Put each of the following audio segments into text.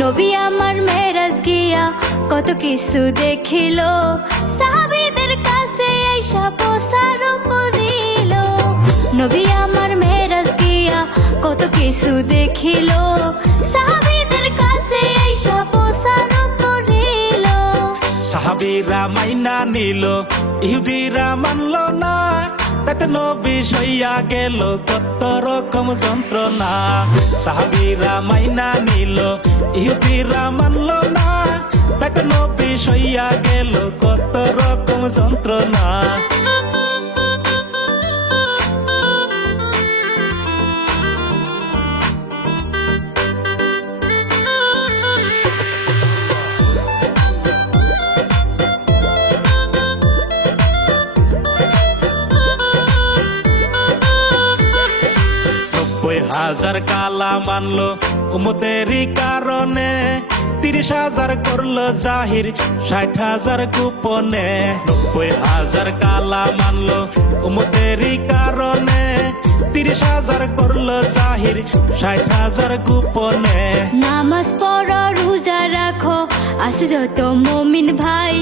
নবী আমার মেরাজ গিয়া কত কিছু দেখিল, সাহাবীদের কাছে আইসা প্রচার করিল। নবী আমার মেরাজ গিয়া কত কিছু দেখিল, সাহাবীদের কাছে আইসা প্রচার করিল। সাহাবীরা মাইনা নিল, ইহুদিরা মানল না, তাতে নবী সইয়া গেল কত রকম যন্ত্রণা। সাহাবীরা মাইনা নিল, ইহুদিরা মানল না, তাতে নবী সইয়া গেল কত রকম যন্ত্রণা। হাজার কালা মানলো উম্মতেরই কারণে, 30,000 করলো জাহির, 60,000 গোপনে। 90,000 কালা মানলো উম্মতেরই কারণে, 30,000 করলো জাহির, 60,000 গোপনে। নামাজ পড়ো রোজা রাখো আছে যত মুমিন ভাই,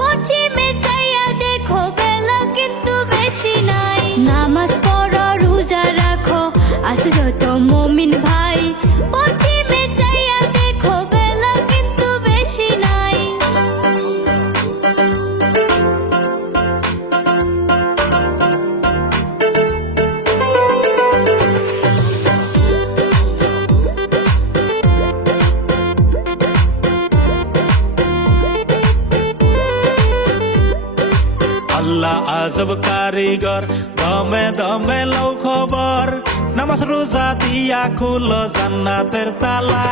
পশ্চিমে চাইয়া দেখো বেলা কিন্তু বেশি নাই। নামাজ পড়ো রোজা রাখো আছে যত মুমিন ভাই, পশ্চিমে চাইয়া দেখো বেলা কিন্তু বেশি নাই। আল্লাহ আজব কারিগর, দমে দমে লও খবর, নামাজ রোজা দিয়া খুলো জান্নাতের তালা।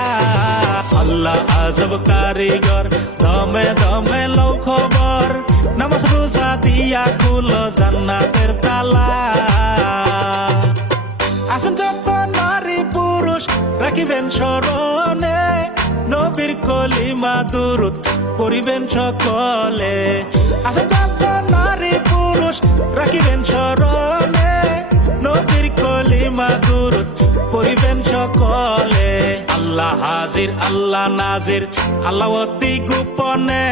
আল্লাহ আজব কারিগর, দমে দমে লও খবর, নামাজ রোজা দিয়া খুলো জান্নাতের তালা। আসেন যত নারী পুরুষ রাখিবেন স্মরণে, নবীর কলিমা দুরূদ পড়িবেন সকলে। আসেন যত নারী পুরুষ রাখিবেন স্মরণে, নবীর কলিমা দুরূদ পড়িবেন সকলে। আল্লাহ হাজির আল্লাহ নাজির, আল্লাহ অতি গোপনে,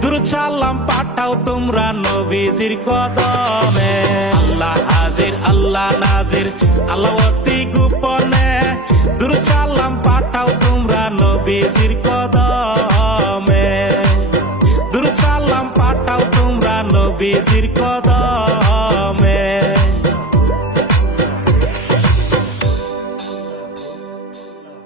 দুরূদ সালাম পাঠাও তোমরা নবীজির কদমে। আল্লাহ হাজির আল্লাহ নাজির, আল্লাহ অতি গোপনে, দুরূদ সালাম পাঠাও তোমরা নবীজির কদমে। দুরূদ সালাম পাঠাও তোমরা নবীজির কদমে।